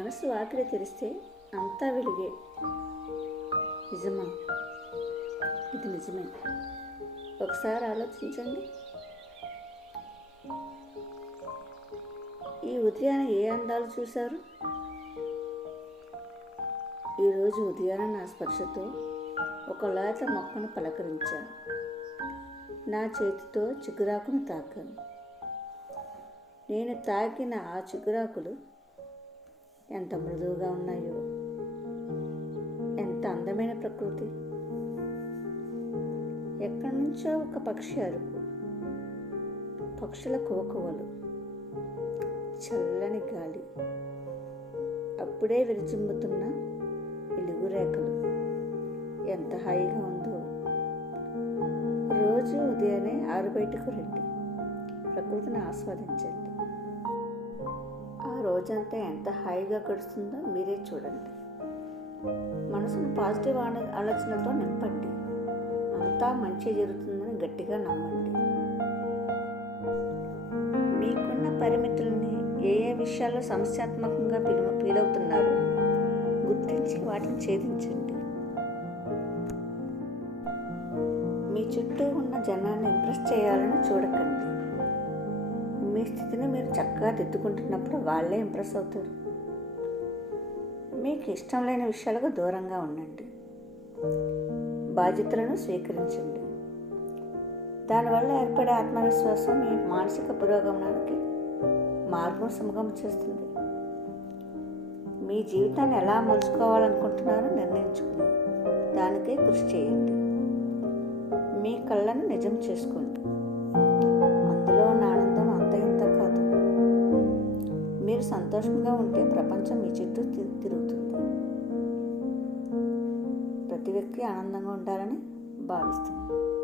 మనసు ఆకలి తెరిస్తే అంతా వెలుగే. నిజమా? ఇది నిజమే. ఒకసారి ఆలోచించండి. ఈ ఉదయాన ఏ అందాలు చూశారు? ఈరోజు ఉదయాన నా స్పర్శతో ఒక లేత మొక్కను పలకరించాను. నా చేతితో చిగురాకును తాకాను. నేను తాకిన ఆ చిగురాకులు ఎంత మృదువుగా ఉన్నాయో, ఎంత అందమైన ప్రకృతి. ఎక్కడి నుంచో ఒక పక్షి అరుపు, పక్షుల కోకవలు, చల్లని గాలి, అప్పుడే విరిజిమ్ముతున్న వెలుగు రేఖలు. ఎంత హాయిగా ఉందో. రోజు ఉదయాన్నే ఆరుబయటకు రండి, ప్రకృతిని ఆస్వాదించండి. ఆ రోజంతా ఎంత హాయిగా గడుస్తుందో మీరే చూడండి. మనసును పాజిటివ్ ఆలోచనతో నింపండి. అంతా మంచి జరుగుతుందని గట్టిగా నమ్మండి. మీకున్న పరిమితులని ఏ విషయాల్లో సమస్యాత్మకంగా ఫీలవుతున్నారో గుర్తించి వాటిని ఛేదించండి. మీ చుట్టూ ఉన్న జనాన్ని ఇంప్రెస్ చేయాలని చూడకండి. మీ స్థితిని మీరు చక్కగా దిద్దుకుంటున్నప్పుడు వాళ్ళే ఇంప్రెస్ అవుతారు. మీకు ఇష్టం లేని విషయాలకు దూరంగా ఉండండి. బాధ్యతలను స్వీకరించండి. దానివల్ల ఏర్పడే ఆత్మవిశ్వాసం మీ మానసిక పురోగమనానికి మార్గం సుగమం చేస్తుంది. మీ జీవితాన్ని ఎలా మలుచుకోవాలనుకుంటున్నారో నిర్ణయించుకుని దానికే కృషి చేయండి. మీ కళ్ళను నిజం చేసుకోండి. అందులో ఉన్న ఆనందం అంత ఇంత కాదు. మీరు సంతోషంగా ఉంటే ప్రపంచం మీ చుట్టూ తిరుగుతుంది. ప్రతి వ్యక్తి ఆనందంగా ఉండాలని భావిస్తుంది.